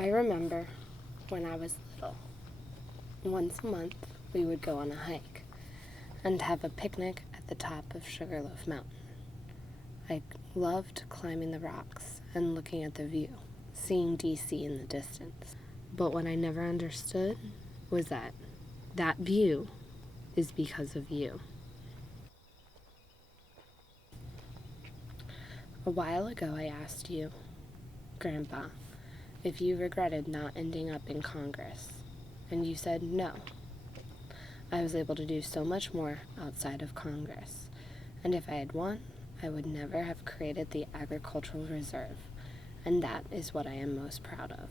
I remember when I was little. Once a month, we would go on a hike and have a picnic at the top of Sugarloaf Mountain. I loved climbing the rocks and looking at the view, seeing DC in the distance. But what I never understood was that view is because of you. A while ago, I asked you, Grandpa, if you regretted not ending up in Congress, and you said no. I was able to do so much more outside of Congress, and if I had won, I would never have created the Agricultural Reserve, and that is what I am most proud of.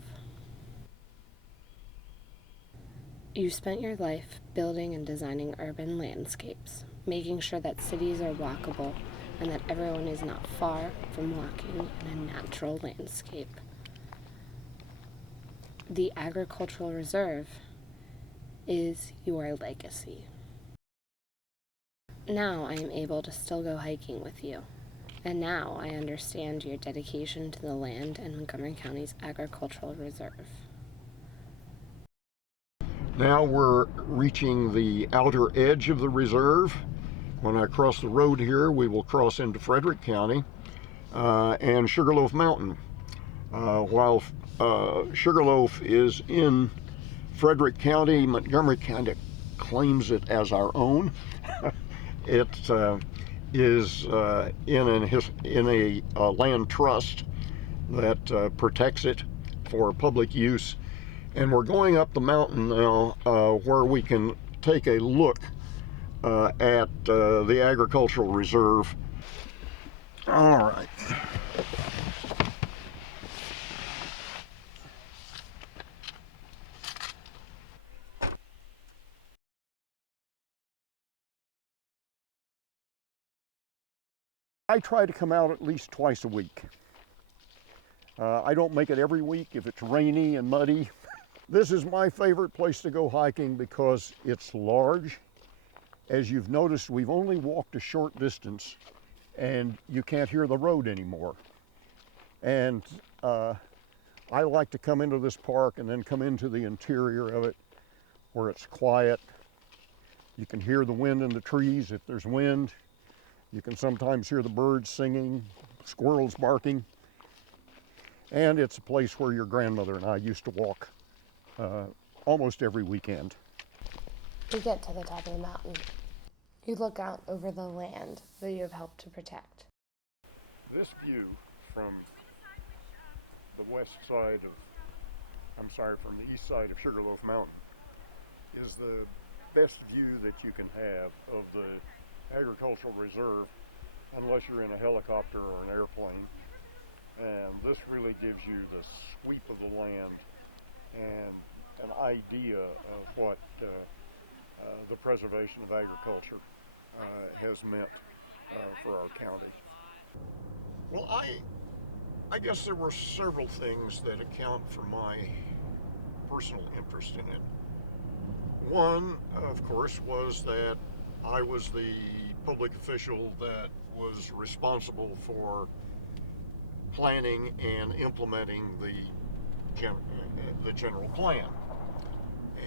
You spent your life building and designing urban landscapes, making sure that cities are walkable and that everyone is not far from walking in a natural landscape. The Agricultural Reserve is your legacy. Now I am able to still go hiking with you, and now I understand your dedication to the land and Montgomery County's Agricultural Reserve. Now we're reaching the outer edge of the reserve. When I cross the road here, we will cross into Frederick County and Sugarloaf Mountain. While Sugarloaf is in Frederick County, Montgomery County claims it as our own. It is in a land trust that protects it for public use. And we're going up the mountain now where we can take a look at the Agricultural Reserve. All right. I try to come out at least twice a week. I don't make it every week if it's rainy and muddy. This is my favorite place to go hiking because it's large. As you've noticed, we've only walked a short distance and you can't hear the road anymore. And I like to come into this park and then come into the interior of it where it's quiet. You can hear the wind in the trees if there's wind. You can sometimes hear the birds singing, squirrels barking. And it's a place where your grandmother and I used to walk almost every weekend. You get to the top of the mountain. You look out over the land that you have helped to protect. This view from the from the east side of Sugarloaf Mountain is the best view that you can have of the Agricultural Reserve unless you're in a helicopter or an airplane. And this really gives you the sweep of the land and an idea of what the preservation of agriculture has meant for our county. Well, I guess there were several things that account for my personal interest in it. One, of course, was that I was the public official that was responsible for planning and implementing the general plan,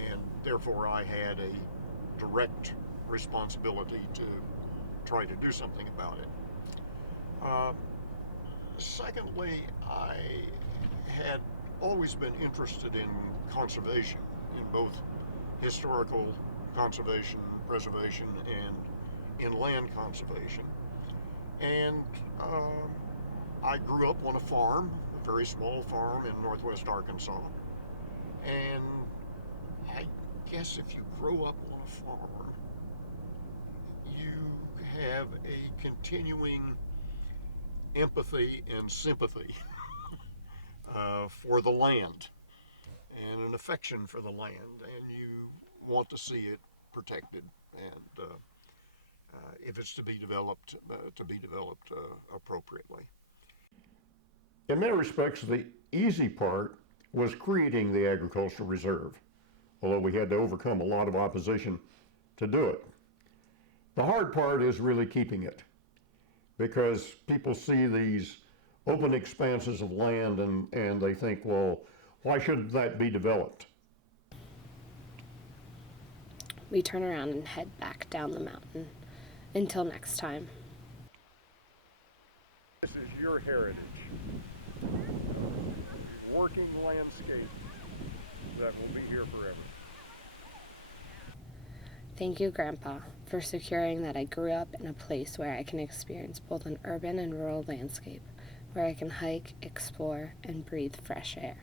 and therefore I had a direct responsibility to try to do something about it. Secondly, I had always been interested in conservation, in both historical conservation, preservation, and in land conservation. And I grew up on a farm, a very small farm in northwest Arkansas. And I guess if you grow up on a farm, you have a continuing empathy and sympathy for the land and an affection for the land, and you want to see it protected and if it's to be developed appropriately. In many respects, the easy part was creating the Agricultural Reserve, although we had to overcome a lot of opposition to do it. The hard part is really keeping it, because people see these open expanses of land and they think, well, Why shouldn't that be developed? We turn around and head back down the mountain. Until next time. This is your heritage. Working landscape that will be here forever. Thank you, Grandpa, for securing that I grew up in a place where I can experience both an urban and rural landscape, where I can hike, explore, and breathe fresh air.